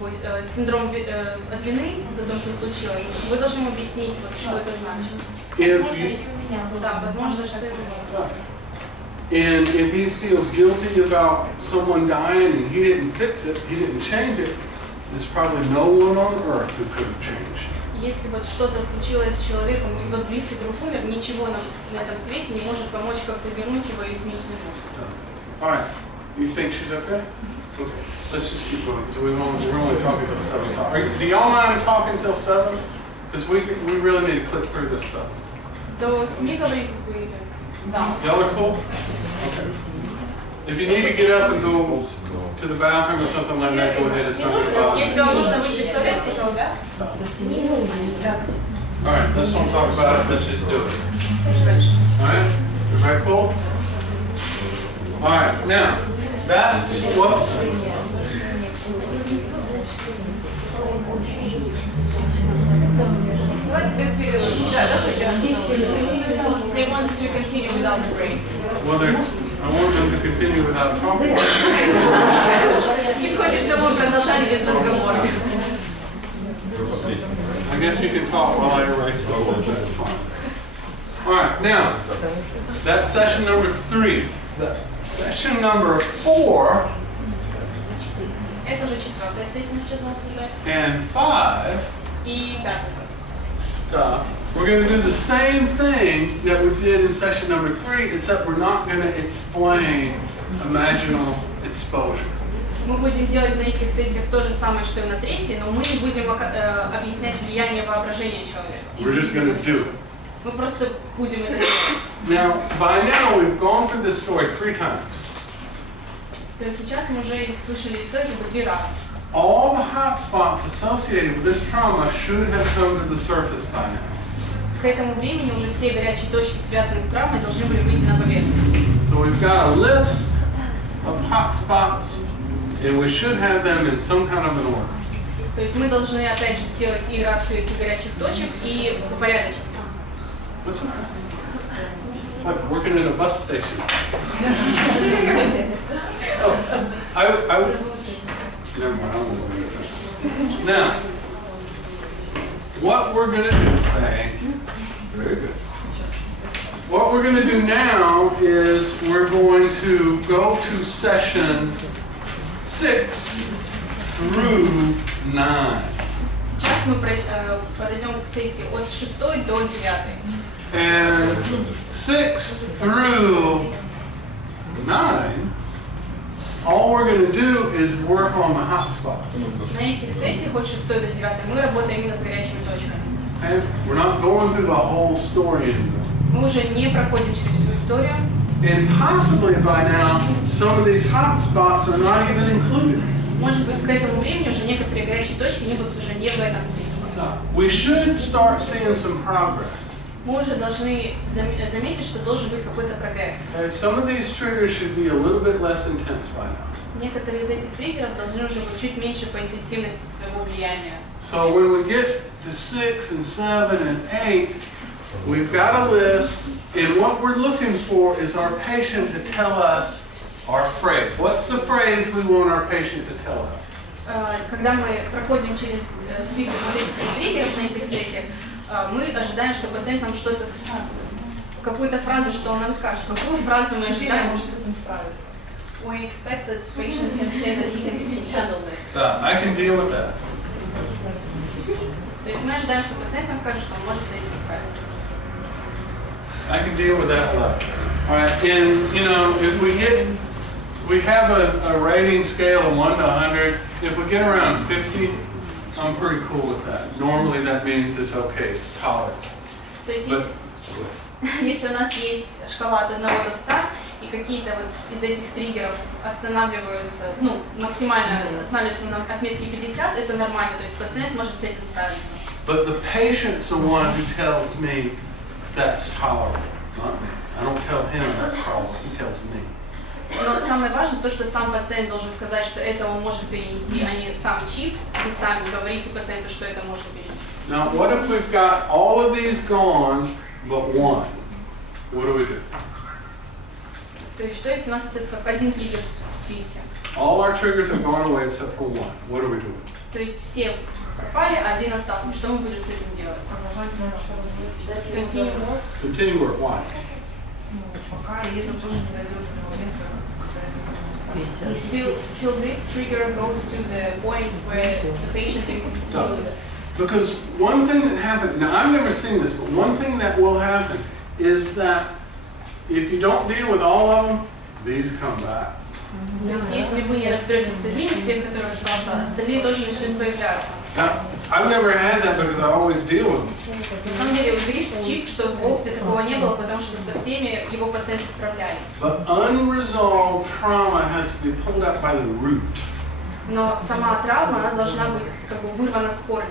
бы, синдром от вины за то, что случилось, вы должны ему объяснить, вот, что это значит. Да, возможно, что это. And if he feels guilty about someone dying and he didn't fix it, he didn't change it, there's probably no one on earth who could have changed. Если вот что-то случилось с человеком, и вот близкий друг умер, ничего на этом свете не может помочь как-то вернуть его или изменить вину. All right. You think she's okay? Okay. Let's just keep going because we're only talking till 7 o'clock. Do y'all mind talking till 7? Because we really need to click through this stuff. До 7 говорить вы. Да. Y'all are cool? Okay. If you need to get up and go to the bathroom or something like that, go ahead. It's not your problem. Если вам нужно выйти в туалет, пожалуйста. All right. Let's don't talk about it. Let's just do it. All right. Everybody cool? All right. Now, that's what. They want to continue without the break. Well, I want them to continue without talking. She хочет, чтобы мы продолжали без разговора. I guess you can talk while I erase the whole. That's fine. All right. Now, that's session number 3. Session number 4. Это уже 4-я сессия, сейчас будем обсуждать. And 5. И 5-я. We're going to do the same thing that we did in session number 3, except we're not going to explain imaginal exposure. Мы будем делать на этих сессиях то же самое, что и на 3-й, но мы не будем объяснять влияние воображения человека. We're just going to do it. Мы просто будем это делать. Now, by now, we've gone through this story 3 times. То есть сейчас мы уже слышали историю 3 раза. All the hot spots associated with this trauma should have come to the surface by now. К этому времени уже все горячие точки, связанные с травмой, должны были выйти на поверхность. So we've got a list of hot spots, and we should have them in some kind of an order. То есть мы должны опять же сделать иерархию этих горячих точек и упорядочить их. What's that? It's like working in a bus station. Never mind, I won't worry about that. Now, what we're going to do, thank you. Very good. What we're going to do now is we're going to go to session 6 through 9. Сейчас мы подойдем к сессии от 6 до 9. And 6 through 9, all we're going to do is work on the hot spots. На этих сессиях от 6 до 9 мы работаем именно с горячими точками. Okay? We're not going through the whole story anymore. Мы уже не проходим через всю историю. And possibly by now, some of these hot spots are not even included. Может быть, к этому времени уже некоторые горячие точки не будут уже не в этом списке. We should start seeing some progress. Мы уже должны заметить, что должен быть какой-то прогресс. Okay? Some of these triggers should be a little bit less intense by now. Некоторые из этих триггеров должны уже быть чуть меньше по интенсивности своего влияния. So when we get to 6 and 7 and 8, we've got a list, and what we're looking for is our patient to tell us our phrase. What's the phrase we want our patient to tell us? Когда мы проходим через список вот этих триггеров на этих сессиях, мы ожидаем, что пациент нам что-то, какую-то фразу, что он нам скажет. Какую фразу мы ожидаем, чтобы с этим справиться? We expect that the patient can say that he can handle this. I can deal with that. То есть мы ожидаем, что пациент нам скажет, что он может с этим справиться. I can deal with that a lot. All right, and you know, if we have a rating scale of 1 to 100. If we get around 50, I'm pretty cool with that. Normally that means it's okay, it's tolerable. То есть если у нас есть шкала от 1 до 100, и какие-то вот из этих триггеров останавливаются, ну, максимально останавливаются на отметке 50, это нормально, то есть пациент может с этим справиться. But the patient's the one who tells me that's tolerable, not me. I don't tell him that's tolerable, he tells me. Но самое важное то, что сам пациент должен сказать, что это он может перенести, а не сам чип, и сами говорите пациенту, что это можно перенести. Now, what if we've got all of these gone, but one? What do we do? То есть что если у нас остается как один триггер в списке? All our triggers have gone away except for one. What do we do? То есть все пропали, а один остался. Что мы будем с этим делать? Continue work. Continue work, why? Пока и это тоже не дойдет до того места, которое Till this trigger goes to the point where the patient can deal with it. Because one thing that happened, now I've never seen this, but one thing that will happen is that if you don't deal with all of them, these come back. То есть если вы не разберетесь с одним из тех, которые остался, остальные тоже начнут появляться. Now, I've never had that because I always deal with them. На самом деле, вы видите, чип, что в опции такого не было, потому что со всеми его пациенты справлялись. But unresolved trauma has to be pulled out by the root. Но сама травма, она должна быть как бы вырвана с корнем.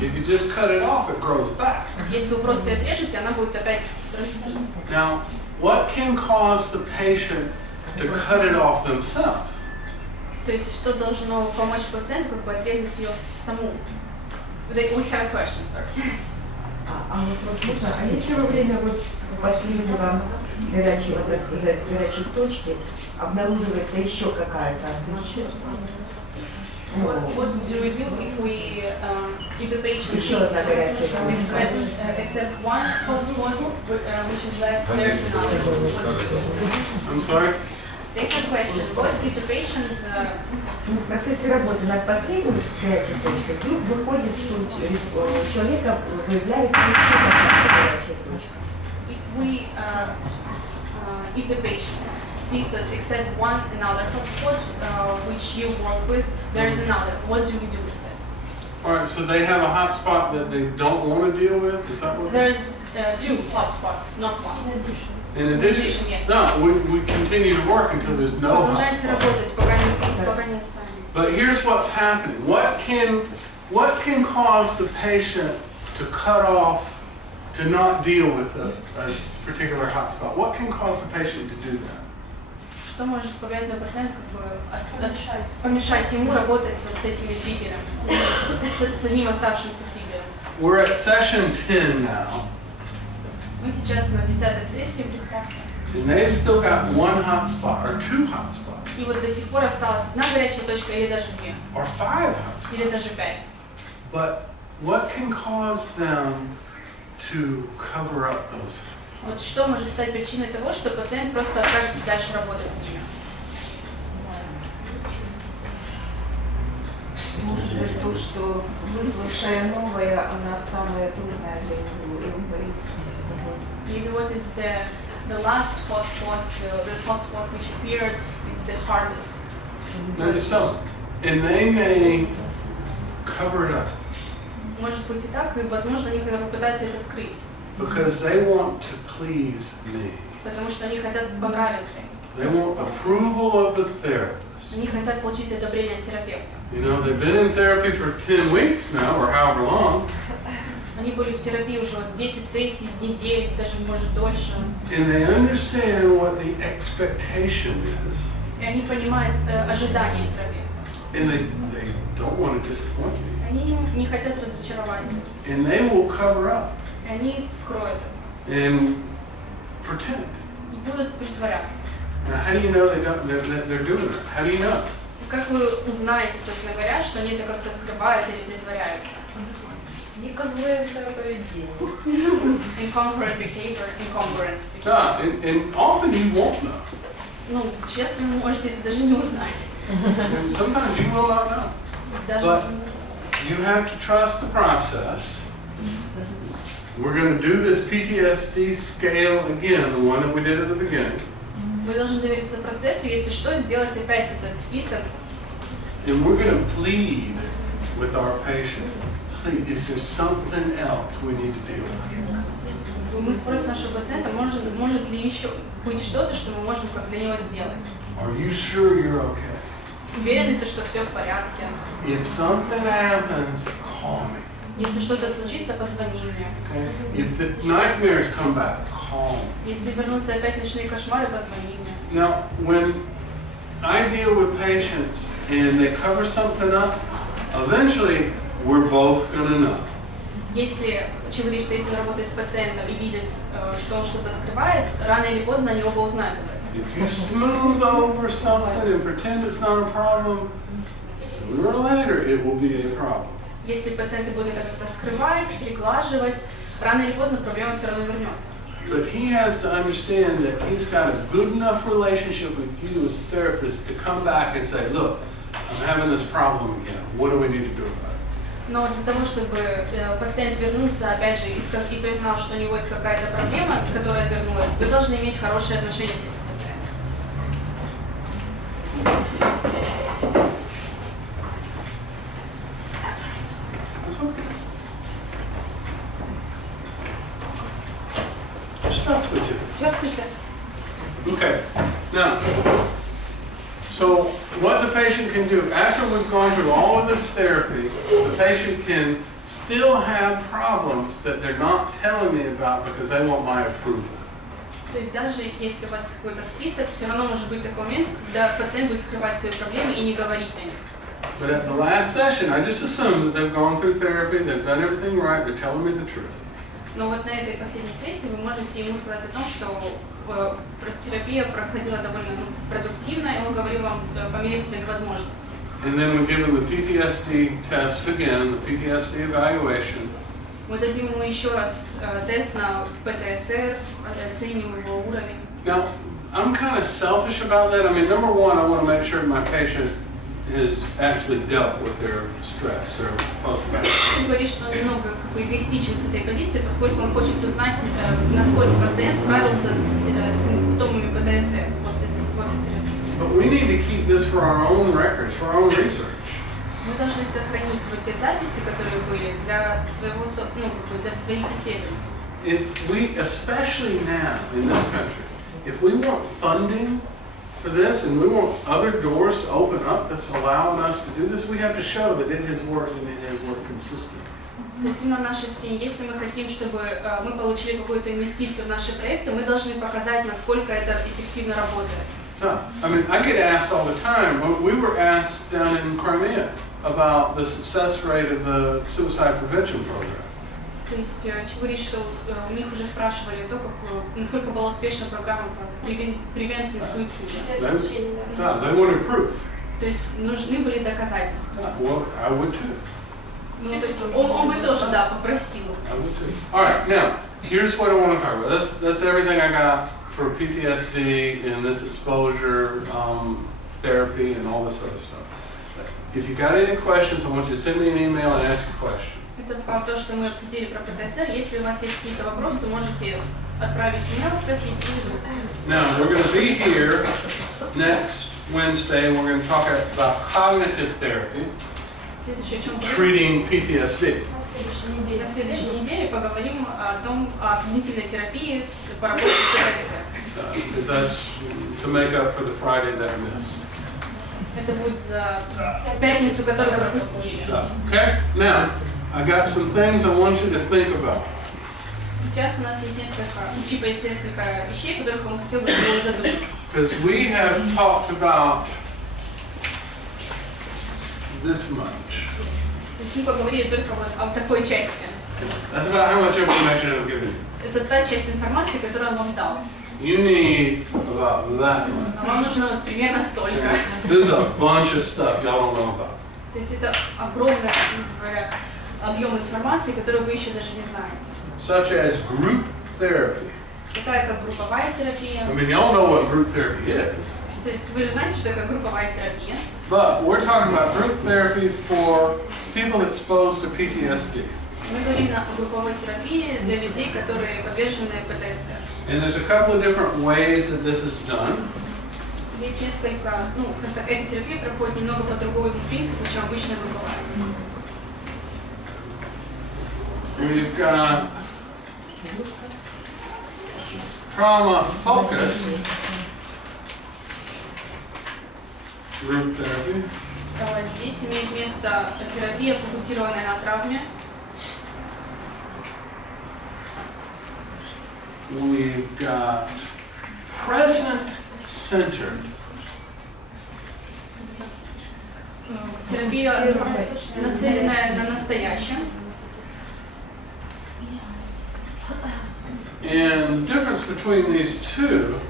If you just cut it off, it grows back. Если вы просто ее отрежете, она будет опять расти. Now, what can cause the patient to cut it off themselves? То есть, что должно помочь пациенту, как бы отрезать ее саму? We have a question, sir. А вот можно, а если во время вот последнего горячей, так сказать, горячей точки обнаруживается еще какая-то What do we do if the patient еще одна горячая except one hotspot, which is left, there's another? I'm sorry? They have a question. What if the patient в процессе работы над последней горячей точкой вдруг выходит, что у человека появляется еще какая-то горячая точка? If the patient sees that except one another hotspot which you work with, there's another. What do we do with that? All right, so they have a hot spot that they don't want to deal with? Is that what? There's two hotspots, not one. In addition, yes. no, we continue to work until there's no hot Продолжайте spot. работать, пока не останется. But here's what's happening. What can cause the patient to cut off, to not deal with a particular hot spot? What can cause the patient to do that? Что может повлиять на пациента, как бы помешать ему работать вот с этими триггерами, с одним оставшимся триггером? We're at session 10 now, Мы сейчас на 10-й сессии, представьте. and they've still got one hot spot or two hot spots И вот до сих пор осталась одна горячая точка или даже две, or five hot spots. или даже пять. But what can cause them to cover up those? Вот что может стать причиной того, что пациент просто откажется дальше работать с ними? Может быть, то, что выплывшая новая, она самая трудная для него, и он боится. Maybe what is the last hotspot, the hotspot which appeared, is the hardest. Maybe so. And they may cover it up Может быть и так, и возможно они когда попытаются это скрыть, because they want to please me. потому что они хотят понравиться. They want approval of the therapist. Они хотят получить одобрение от терапевта. You know, they've been in therapy for 10 weeks now, or however long, Они были в терапии уже вот 10 сессий, недель, даже может дольше. and they understand what the expectation is, И они понимают ожидания терапевта. and they don't want to disappoint me. Они не хотят разочаровать. And they will cover up И они скроют это. and pretend. И будут притворяться. Now, how do you know that they're doing that? How do you know? Как вы узнаете, собственно говоря, что они это как-то скрывают или притворяются? Неконгруентное поведение. Incongruent behavior, incongruent. And often you won't know. Ну, честно, вы можете это даже не узнать. And sometimes you will not know. Даже But you have to trust the process. We're going to do this PTSD scale again, the one that we did at the beginning. Вы должны довериться процессу, если что, сделать опять этот список. And we're going to plead with our patient. Please, is there something else we need to deal with? Мы спросим нашего пациента, может ли еще быть что-то, что мы можем как для него сделать. Are you sure you're okay? Уверены ли, что все в порядке? If something happens, call me. Если что-то случится, позвони мне. Okay? If the nightmares come back, call me. Если вернутся опять ночные кошмары, позвони мне. Now, when I deal with patients and they cover something up, eventually we're both going to know. Если, вы говорите, что если он работает с пациентом и видит, что он что-то скрывает, рано или поздно они оба узнают об этом. If you smooth over something and pretend it's not a problem, sooner or later it will be a problem. Если пациенты будут это как-то скрывать, приглаживать, рано или поздно проблема все равно вернется. But he has to understand that he's got a good enough relationship with you as a therapist to come back and say, look, I'm having this problem again. What do we need to do about it? Но для того, чтобы пациент вернулся, опять же, и признал, что у него есть какая-то проблема, которая вернулась, вы должны иметь хорошие отношения с этим пациентом. It's okay. Здравствуйте. Здравствуйте. Okay. Now, so what the patient can do, after we've gone through all of this therapy, the patient can still have problems that they're not telling me about because they want my approval. То есть даже если у вас есть какой-то список, все равно может быть такой момент, когда пациент будет скрывать свои проблемы и не говорить о них. But at the last session, I just assume that they've gone through therapy, they've done everything right, they're telling me the truth. Но вот на этой последней сессии вы можете ему сказать о том, что терапия проходила довольно продуктивно, и он говорил вам по мере своих возможностей. And then we give them the PTSD test again, the PTSD evaluation. Мы дадим ему еще раз тест на ПТСР, оценим его уровень. Now, I'm kind of selfish about that. I mean, number one, I want to make sure my patient has actually dealt with their stress or post-traumatic. Он говорит, что он немного эгоистичен с этой позиции, поскольку он хочет узнать, насколько пациент справился с симптомами ПТСР после терапии. But we need to keep this for our own records, for our own research. Мы должны сохранить вот те записи, которые были для своего, для своих исследований. If we, especially now in this country, if we want funding for this and we want other doors to open up that's allowing us to do this, we have to show that it has worked and it has worked consistently. То есть именно в нашей стране, если мы хотим, чтобы мы получили какую-то инвестицию в наши проекты, мы должны показать, насколько это эффективно работает. I mean, I get asked all the time. We were asked down in Crimea about the success rate of the suicide prevention program. То есть говорит, что у них уже спрашивали то, насколько была успешна программа по превенции суицида. They wanted proof. То есть нужны были доказательства. Well, I would too. Он бы тоже, да, попросил. I would too. All right, now here's what I want to talk about. That's everything I got for PTSD and this exposure therapy and all this other stuff. If you got any questions, I want you to send me an email and ask a question. Это то, что мы обсудили про ПТСР. Если у вас есть какие-то вопросы, можете отправить имейл, спросить. Now, we're going to be here next Wednesday, and we're going to talk about cognitive therapy, treating PTSD. На следующей неделе поговорим о когнитивной терапии по работе с ПТСР. Because that's to make up for the Friday that I missed. Это будет за пятницу, которую пропустили. Okay, now, I got some things I want you to think about. Сейчас у нас есть несколько вещей, которых я хотел бы, чтобы вы задумались. Because we have talked about this much. Мы поговорили только вот о такой части. That's about how much information I'm giving you. Это та часть информации, которую он вам дал. You need about that much. А вам нужно вот примерно столько. There's a bunch of stuff y'all don't know about. То есть это огромный, говоря, объем информации, которую вы еще даже не знаете. Such as group therapy. Такая как групповая терапия. I mean, y'all know what group therapy is. То есть вы же знаете, что такое групповая терапия. But we're talking about group therapy for people exposed to PTSD. Мы говорим о групповой терапии для людей, которые подвержены ПТСР. And there's a couple of different ways that this is done. Есть несколько, скажем так, эта терапия проходит немного по другому принципу, чем обычная групповая. We've got trauma focused group therapy. Здесь имеет место терапия, фокусированная на травме. We've got present-centered. Терапия, нацеленная на настоящем. And the difference between these two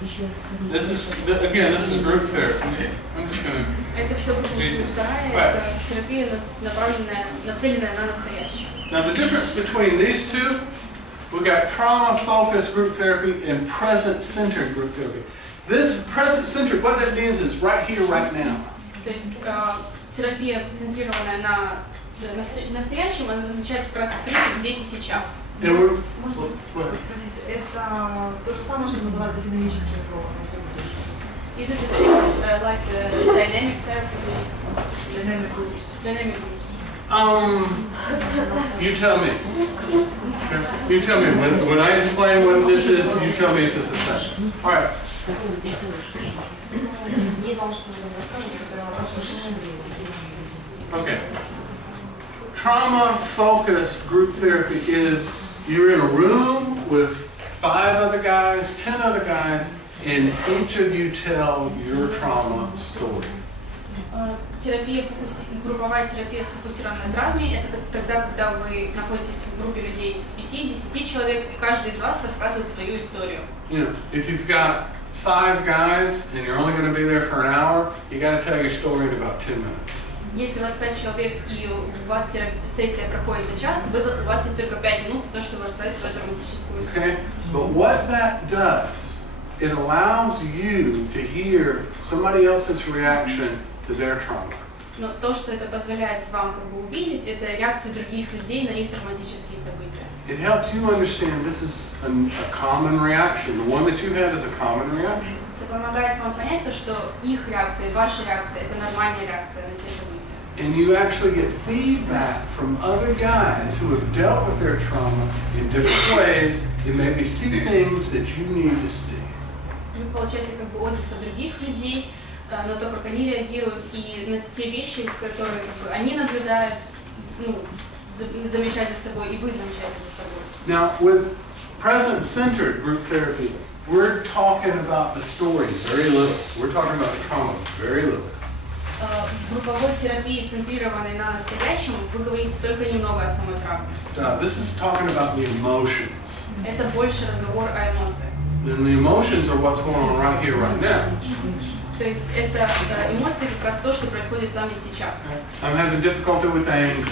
This is group therapy. I'm just gonna. Это все группа вторая, это терапия, направленная, нацеленная на настоящее. Now the difference between these two, we got trauma-focused group therapy and present-centered group therapy. This present-centered, what that means is right here, right now. То есть терапия, центрированная на настоящем, она означает как раз принцип здесь и сейчас. Можно спросить, это то же самое, что называется динамическим кругом? Is it the same like the dynamic therapy? Dynamic groups. Dynamic groups. You tell me. You tell me. When I explain what this is, you tell me if it's the same. All right. Okay. Trauma-focused group therapy is you're in a room with 5 other guys, 10 other guys, and each of you tell your trauma story. Групповая терапия сфокусирована на травме, это тогда, когда вы находитесь в группе людей с 5-10 человек, и каждый из вас рассказывает свою историю. You know, if you've got 5 guys and you're only going to be there for an hour, you got to tell your story in about 10 minutes. Если у вас 5 человек и у вас сессия проходит за час, у вас есть только 5 минут, то, чтобы рассказать свою драматическую историю. Okay? But what that does, it allows you to hear somebody else's reaction to their trauma. Но то, что это позволяет вам как бы увидеть, это реакцию других людей на их травматические события. It helps you understand this is a common reaction. The one that you had is a common reaction. Это помогает вам понять то, что их реакция, ваша реакция, это нормальная реакция на те события. And you actually get feedback from other guys who have dealt with their trauma in different ways and maybe see things that you need to see. Вы получаете как бы отзыв от других людей, на то, как они реагируют, и на те вещи, которые как бы, они наблюдают, замечать за собой, и вы замечаете за собой. Now, with present-centered group therapy, we're talking about the story very little. We're talking about the trauma very little. В групповой терапии, центрированной на настоящем, вы говорите только немного о самой травме. This is talking about the emotions. Это больше разговор о эмоциях. And the emotions are what's going on right here, right now. То есть это эмоции как раз то, что происходит с вами сейчас. I'm having difficulty with anger.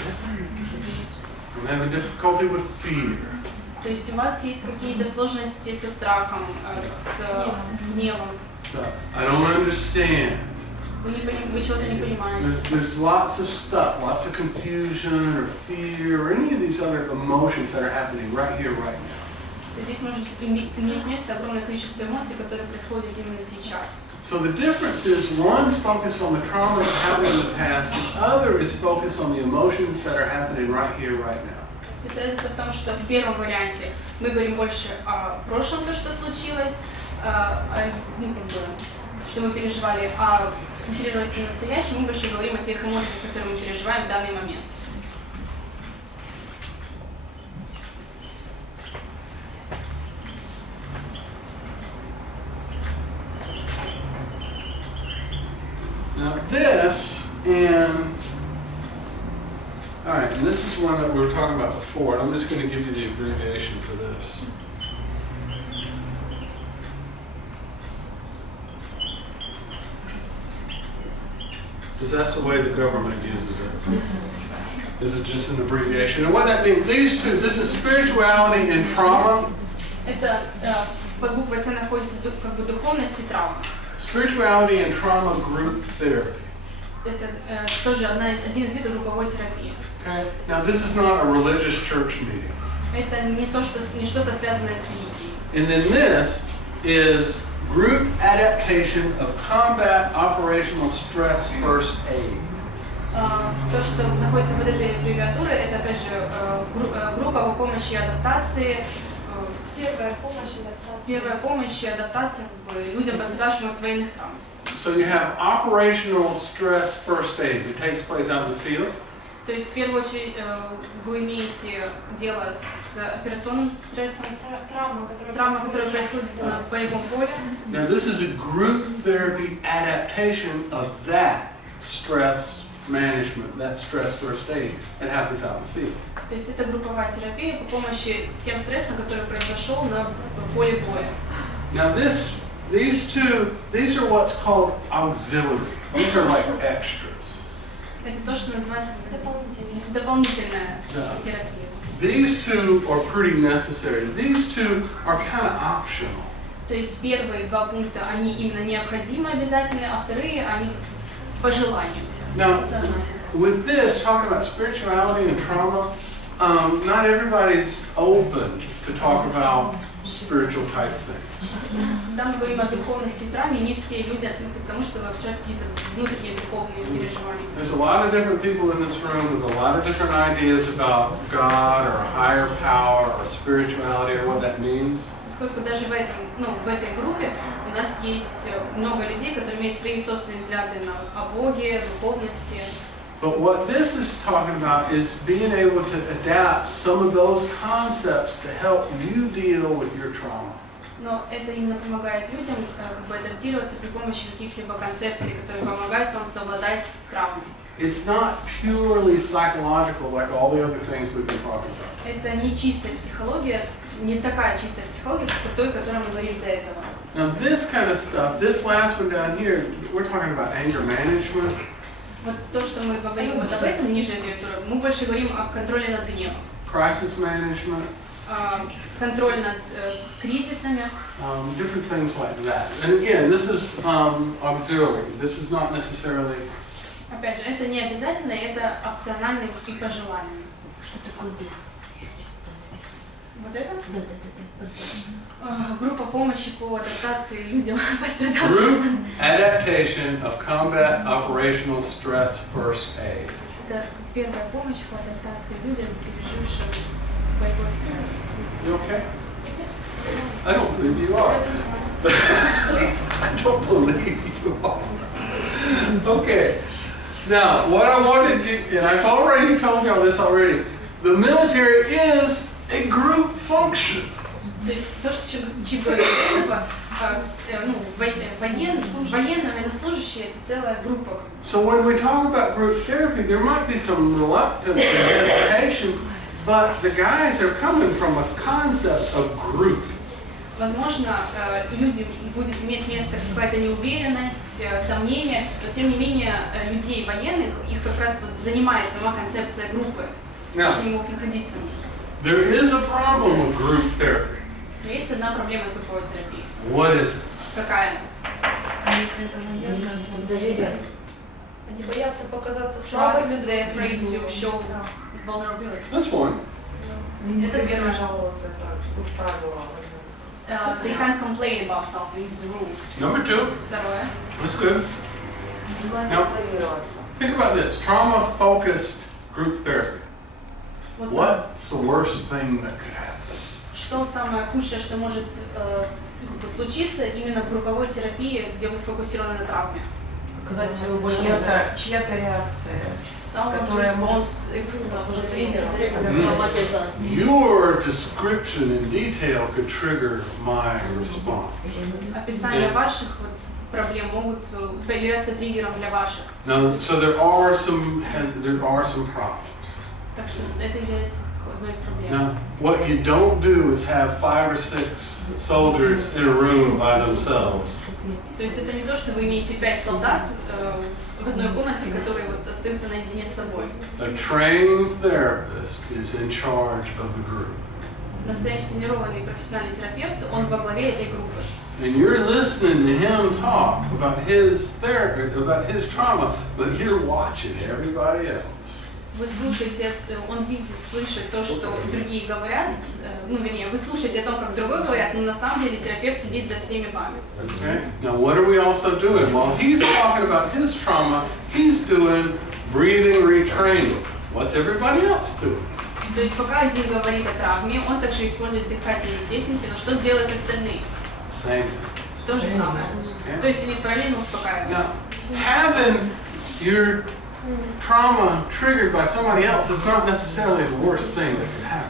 I'm having difficulty with fear. То есть у вас есть какие-то сложности со страхом, с гневом. I don't understand. Вы чего-то не понимаете. There's lots of stuff, lots of confusion or fear or any of these other emotions that are happening right here, right now. Здесь может иметь место огромное количество эмоций, которые происходят именно сейчас. So the difference is one's focused on the trauma that happened in the past, the other is focused on the emotions that are happening right here, right now. То есть разница в том, что в первом варианте мы говорим больше о прошлом, то, что случилось, что мы переживали, а центрируясь на настоящем, мы больше говорим о тех эмоциях, которые мы переживаем в данный момент. Now this and all right, and this is one that we were talking about before, and I'm just going to give you the abbreviation for this. Because that's the way the government uses it. This is just an abbreviation. And what that means, these two, this is spirituality and trauma. Это под буквой С находится как бы духовность и травма. Spirituality and trauma group therapy. Это тоже один из видов групповой терапии. Okay. Now this is not a religious church meeting. Это не что-то связанное с религией. And then this is group adaptation of combat operational stress first aid. То, что находится под этой аббревиатурой, это опять же группа по помощи и адаптации. Первая помощь и адаптация людям, пострадавшим от военных травм. So you have operational stress first aid that takes place out in the field. То есть в первую очередь вы имеете дело с операционным стрессом, травма, которая происходит на боевом поле. Now this is a group therapy adaptation of that stress management, that stress first aid that happens out in the field. То есть это групповая терапия по помощи тем стрессам, который произошел на поле боя. Now this these are what's called auxiliary. These are like extras. Это то, что называется дополнительная Да. терапия. These two are pretty necessary. These two are kind of optional. То есть первые два пункта, они именно необходимы, обязательны, а вторые, они по желанию. Now, Опциональны. with this, talking about spirituality and trauma, not everybody's open to talk about spiritual type things. Когда мы говорим о духовности и травме, не все люди открыты к тому, чтобы обсуждать какие-то внутренние духовные переживания. There's a lot of different people in this room with a lot of different ideas about God or a higher power or spirituality or what that means. Поскольку даже в этой группе у нас есть много людей, которые имеют свои собственные взгляды о Боге, духовности. But what this is talking about is being able to adapt some of those concepts to help you deal with your trauma. Но это именно помогает людям адаптироваться при помощи каких-либо концепций, которые помогают вам совладать с травмой. It's not purely psychological like all the other things we've been talking about. Это не чистая психология, не такая чистая психология, как той, о которой мы говорили до этого. Now this kind of stuff, this last one down here, we're talking about anger management. Вот то, что мы говорим вот об этом ниже аббревиатуры, мы больше говорим о контроле над гневом, Crisis management, контроль над кризисами, different things like that. And again, this is auxiliary. This is not necessarily. опять же, это не обязательно, это опционально и по желанию. Что такое ДЭП? Вот это? Да. Группа помощи по адаптации людям Group пострадавшим. adaptation of combat operational stress first aid. Это первая помощь по адаптации людям, пережившим боевой стресс. You okay? I don't believe you are. I don't believe you are. Okay. Now, what I wanted you, and I've already told y'all this already, the military is a group function. То есть то, что чем говорит военные, военнослужащие, это целая группа. So when we talk about group therapy, there might be some reluctance and hesitation, but the guys are coming from a concept of group. Возможно, люди будет иметь место какая-то неуверенность, сомнения, но тем не менее людей военных, их как раз вот занимает сама концепция группы, что они могут находиться. There is a problem with group therapy. Но есть одна проблема с групповой терапией. What is it? Какая? Если это военное, доверие. Они боятся показаться Trust, слабыми. they're afraid to show vulnerability. That's one. Это первое. жаловаться, это тут правила. They can't complain about something, it's rules. Number two. Второе. That's good. Желание Now- изолироваться. Think about this. Trauma-focused group therapy. Вот What's the worst thing that could happen? что самое худшее, что может случиться именно в групповой терапии, где вы сфокусированы на травме? Показать свою боль. Чья-то реакция. Someone's Которая response, Послужит триггером. Your description in detail could trigger my response. описание ваших вот проблем могут являться триггером для ваших. Now, so there are some problems. Так что это является одной из проблем. Now, what you don't do is have 5 or 6 soldiers in a room by themselves. То есть это не то, что вы имеете 5 солдат в одной комнате, которые вот остаются наедине с собой. A trained therapist is in charge of the group. Настоящий тренированный профессиональный терапевт, он во главе этой группы. And you're listening to him talk about his therapy, about his trauma, but you're watching everybody else. Вы слушаете, он видит, слышит то, что другие говорят, вернее, вы слушаете о том, как другой говорят, но на самом деле терапевт сидит за всеми вами. Okay? Now, what are we also doing? While he's talking about his trauma, he's doing breathing retraining. What's everybody else doing? То есть пока один говорит о травме, он также использует дыхательные техники, но что делают остальные? Same. То же самое. Okay? То есть они параллельно успокаиваются. Now, having your trauma triggered by somebody else is not necessarily the worst thing that could happen.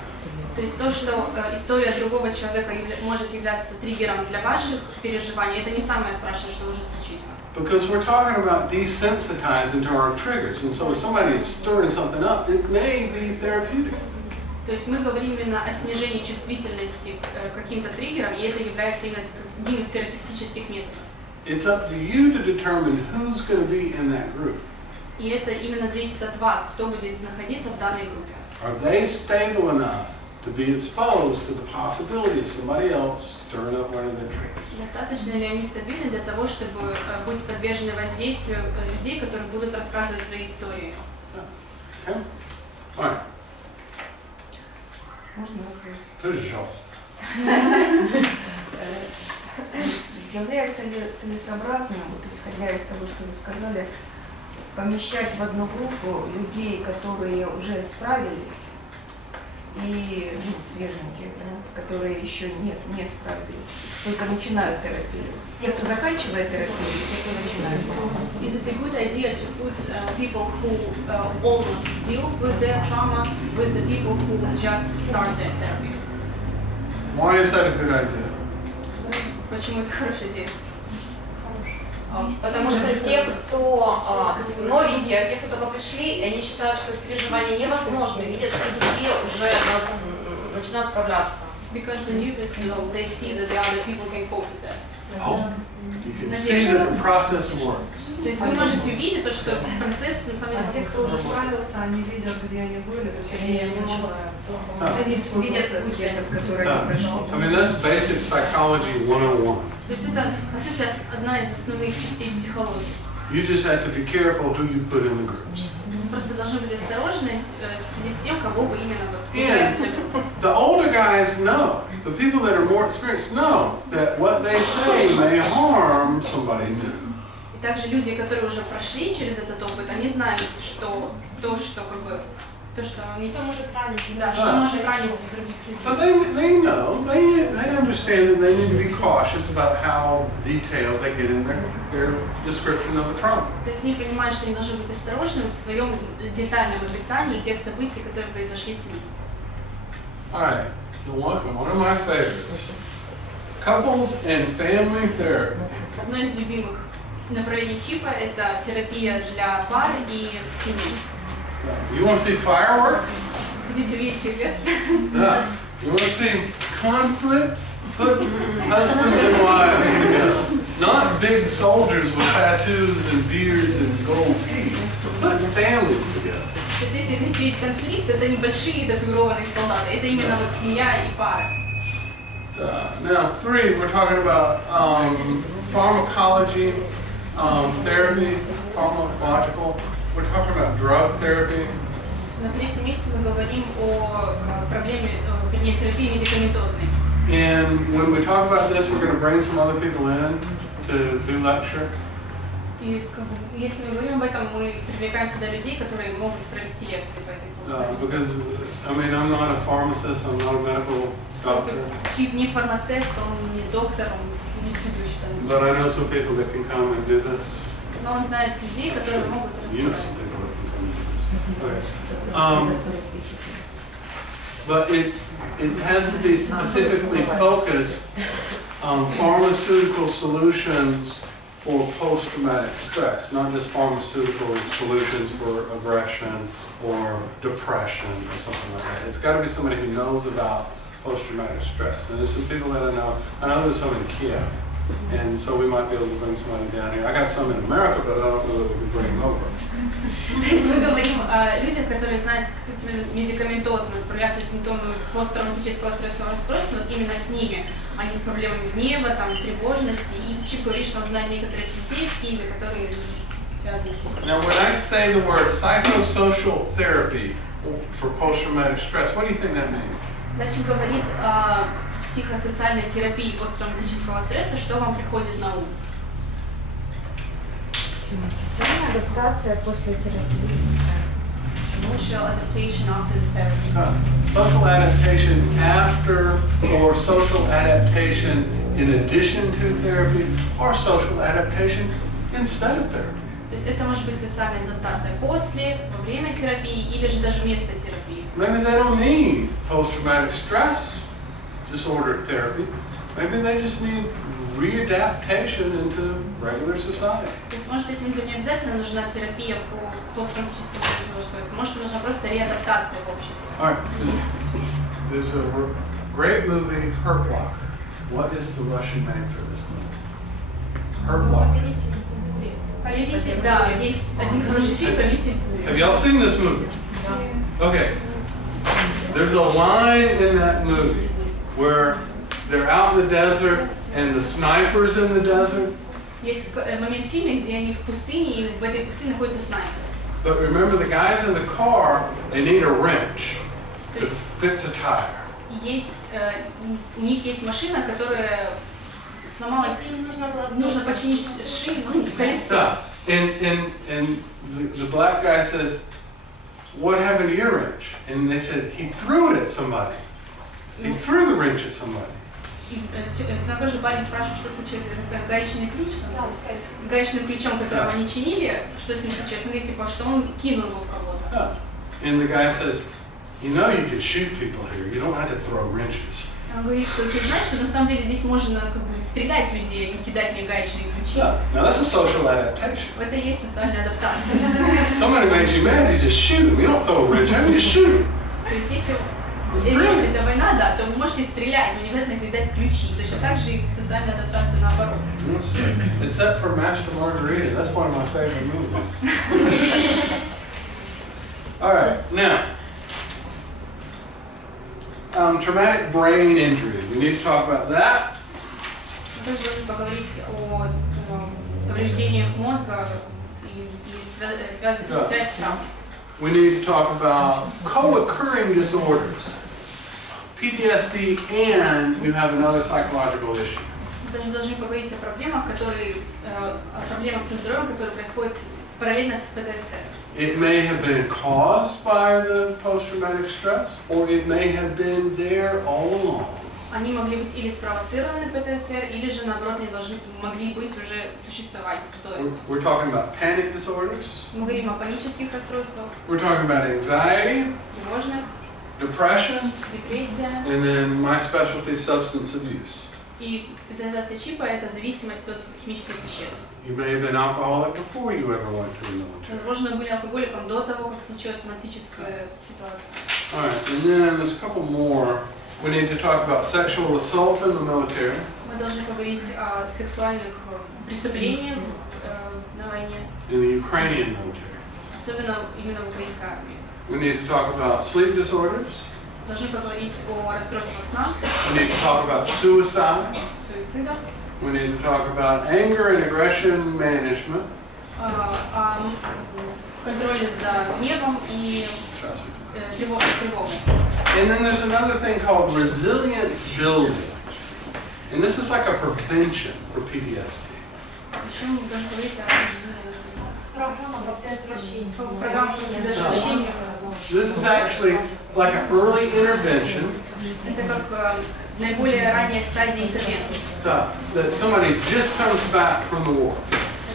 То есть то, что история другого человека может являться триггером для ваших переживаний, это не самое страшное, что может случиться. Because we're talking about desensitizing to our triggers, and so if somebody is stirring something up, it may be therapeutic. То есть мы говорим именно о снижении чувствительности к каким-то триггерам, и это является именно одним из терапевтических методов. It's up to you to determine who's going to be in that group. И это именно зависит от вас, кто будет находиться в данной группе. Are they stable enough to be exposed to the possibility of somebody else stirring up one of their triggers? Достаточно ли они стабильны для того, чтобы быть подвержены воздействию людей, которые будут рассказывать свои истории? Okay? All right. Можно вопрос? Пожалуйста. Является ли целесообразным, вот исходя из того, что вы сказали, помещать в одну группу людей, которые уже справились, и свеженькие, да, которые еще не справились, только начинают терапию? Те, кто заканчивает терапию, и те, кто начинает. Is it a good idea to put people who almost deal with their trauma with the people who just start their therapy? Why is that a good idea? Почему это хорошая идея? Потому что те, кто новенькие, а те, кто только пришли, они считают, что переживания невозможны, видят, что другие уже начинают справляться. Because the new people, they see that the other people can cope with that. Oh, you can see that the process works. То есть вы можете увидеть то, что процесс на самом А те, деле кто уже справился, они видят, где они были, то есть они не начинают ценить свой Видят процесс. пакетов, которые Yeah. они прошли. I mean, that's basic psychology 101. То есть это, по сути, одна из основных частей психологии. You just have to be careful who you put in the groups. Просто должны быть осторожны в связи с тем, кого вы именно вот выбираете для группы. The older guys know, the people that are more experienced know that what they say may harm somebody new. И также люди, которые уже прошли через этот опыт, они знают, что то, что как бы, то, что они, Что может ранить? да, что может ранить других So людей. they know, they understand that they need to be cautious about how detailed they get in their description of the trauma. То есть они понимают, что они должны быть осторожными в своем детальном описании тех событий, которые произошли с ними. All right, one of my favorites, couples and family therapy. Одно из любимых направлений ЧИПа – это терапия для пар и семей. You want to see fireworks? Хотите увидеть фейерверки? Yeah. You want to see conflict? Put husbands and wives together. Not big soldiers with tattoos and beards and gold teeth. Put families together. То есть если хотите видеть конфликт, это небольшие татуированные солдаты, это именно вот семья и пара. Now, 3, we're talking about pharmacology, therapy, pharmacological. We're talking about drug therapy. На третьем месте мы говорим о проблеме терапии медикаментозной. And when we talk about this, we're going to bring some other people in to do lecture. И если мы говорим об этом, мы привлекаем сюда людей, которые могут провести лекции по этой поводу. Because, I mean, I'm not a pharmacist, I'm not a medical doctor, Чип не фармацевт, он не доктор, он не ведущий там. but I know some people that can come and do this. Но он знает людей, которые могут You know рассказать. some people that can come and do this. Okay. But it has to be specifically focused on pharmaceutical solutions for post-traumatic stress, not just pharmaceutical solutions for aggression or depression or something like that. It's got to be somebody who knows about post-traumatic stress. And there's some people that I know there's some in Kiev, and so we might be able to bring somebody down here. I got some in America, but I don't know that we can bring them over. То есть мы говорим о людях, которые знают, как именно медикаментозно справляться с симптомами посттравматического стрессового расстройства, вот именно с ними, а не с проблемами гнева, там, тревожности. И Чип говорит, что он знает некоторых людей в Киеве, которые связаны с этим. Now, when I say the word psychosocial therapy for post-traumatic stress, what do you think that means? Значит, говорит о психосоциальной терапии посттравматического стресса, что вам приходит на ум? Адаптация после терапии. Social adaptation after the therapy. Social adaptation after or social adaptation in addition to therapy or social adaptation instead of therapy. То есть это может быть социальная адаптация после, во время терапии или же даже вместо терапии. Maybe they don't need post-traumatic stress disorder therapy. Maybe they just need readaptation into regular society. То есть, может быть, им не обязательно нужна терапия по посттравматическому стрессовому совершилось. Может, нужна просто реадаптация в обществе. All right. There's a great movie, Hurt Locker. What is the Russian name for this movie? Hurt Locker. Да, есть один хороший фильм «Повелитель бури». Have y'all seen this movie? Okay. There's a line in that movie where they're out in the desert and the sniper's in the desert. Есть момент в фильме, где они в пустыне, и в этой пустыне находится снайпер. But remember, the guys in the car, they need a wrench to fix a tire. Есть, у них есть машина, которая сломалась, нужно починить шину, колесо. Yeah. And the black guy says, what happened to your wrench? And they said, he threw it at somebody. He threw the wrench at somebody. Темнокожий парень спрашивает, что случилось, гаечный ключ, с гаечным ключом, которым они чинили, что с ним случилось. Он говорит, типа, что он кинул его в кого-то. And the guy says, you know you can shoot people here, you don't have to throw wrenches. Он говорит, что ты знаешь, что на самом деле здесь можно как бы стрелять в людей, не кидать мне гаечные ключи. Now that's a social adaptation. Это и есть социальная адаптация. Somebody makes you mad, you just shoot them. You don't throw a wrench at them, you shoot them. То есть если это война, да, то вы можете стрелять, вы не обязательно кидать ключи. Точно так же и социальная адаптация наоборот. Except for Master Margarita, that's one of my favorite movies. All right, now, traumatic brain injury. We need to talk about that. Мы также должны поговорить о повреждениях мозга и связи с травмой. We need to talk about co-occurring disorders, PTSD, and you have another psychological issue. Мы также должны поговорить о проблемах, о проблемах со здоровьем, которые происходят параллельно с ПТСР. It may have been caused by the post-traumatic stress, or it may have been there all along. Они могли быть или спровоцированы ПТСР, или же наоборот они могли быть уже существовать до этого. We're talking about panic disorders. Мы говорим о панических расстройствах, We're talking about anxiety, тревожных, depression, депрессия. and then my specialty, substance abuse. И специализация ЧИПа – это зависимость от химических веществ. You may have been alcoholic before you ever went to the military. Возможно, вы были алкоголиком до того, как случилась травматическая ситуация. All right, and then there's a couple more. We need to talk about sexual assault in the military. Мы должны поговорить о сексуальных преступлениях на войне, In the Ukrainian military. особенно именно в украинской армии. We need to talk about sleep disorders. Должны поговорить о расстройствах сна, We need to talk about suicide. суицидах, We need to talk about anger and aggression management. о контроле за гневом и тревогой. And then there's another thing called resilience building. And this is like a prevention for PTSD. Еще мы должны говорить о программах предотвращения. This is actually like an early intervention. Это как наиболее ранняя стадия интервенции. That somebody just comes back from the war.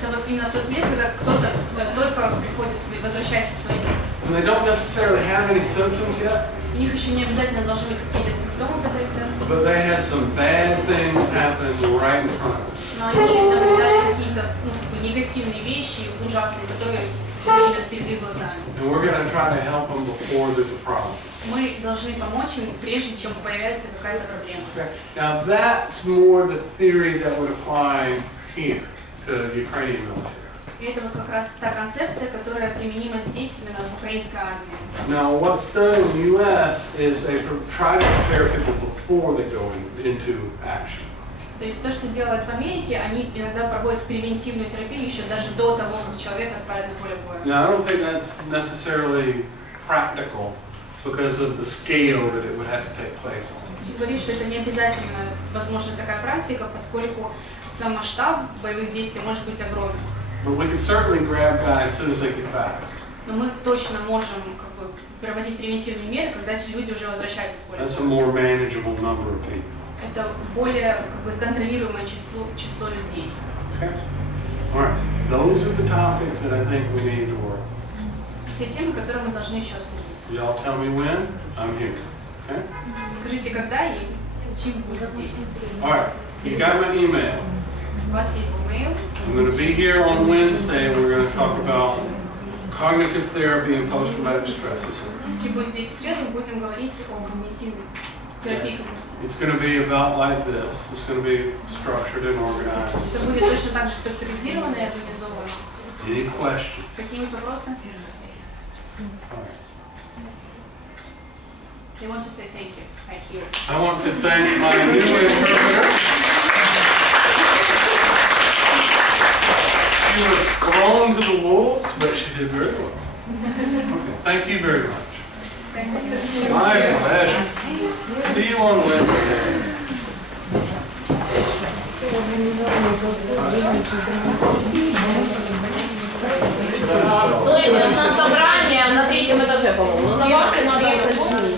Это вот именно тот момент, когда кто-то только приходит, возвращается с войны. And they don't necessarily have any symptoms yet. У них еще не обязательно должны быть какие-то симптомы ПТСР. But they had some bad things happen right in front of them. Но они наблюдали какие-то негативные вещи, ужасные, которые именно перед их глазами. And we're going to try to help them before there's a problem. Мы должны помочь им, прежде чем появится какая-то проблема. Now that's more the theory that would apply here to the Ukrainian military. И это вот как раз та концепция, которая применима здесь, именно в украинской армии. Now what's done in the U.S. is they try to prepare people before they go into action. То есть то, что делают в Америке, они иногда проводят превентивную терапию еще даже до того, как человека отправят на поле боя. Now I don't think that's necessarily practical because of the scale that it would have to take place on. Говорит, что это не обязательно возможна такая практика, поскольку сам масштаб боевых действий может быть огромен. But we can certainly grab guys as soon as they get back. Но мы точно можем как бы проводить превентивные меры, когда эти люди уже возвращаются с поля That's a боя. more manageable number of people. Это более как бы контролируемое число людей. Okay? All right. Those are the topics that I think we need to work. Те темы, которые мы должны еще обсудить. Y'all tell me when, I'm here. Okay? Скажите, когда и чем будет здесь. All right. You got my email. У вас есть имейл. I'm going to be here on Wednesday. We're going to talk about cognitive therapy and post-traumatic stress disorder. Типа здесь в среду будем говорить о когнитивной терапии когнитивной. It's going to be about like this. It's going to be structured and organized. Это будет точно так же структуризировано и организовано. Any questions? Какие-нибудь вопросы? All right. They want to say thank you. I hear. I want to thank my new interpreter. She was thrown to the wolves, but she did very well. Okay, thank you very much. My pleasure. See you on Wednesday. Ну, и на собрание на 3-м этаже, по-моему. Ну, на максимум надо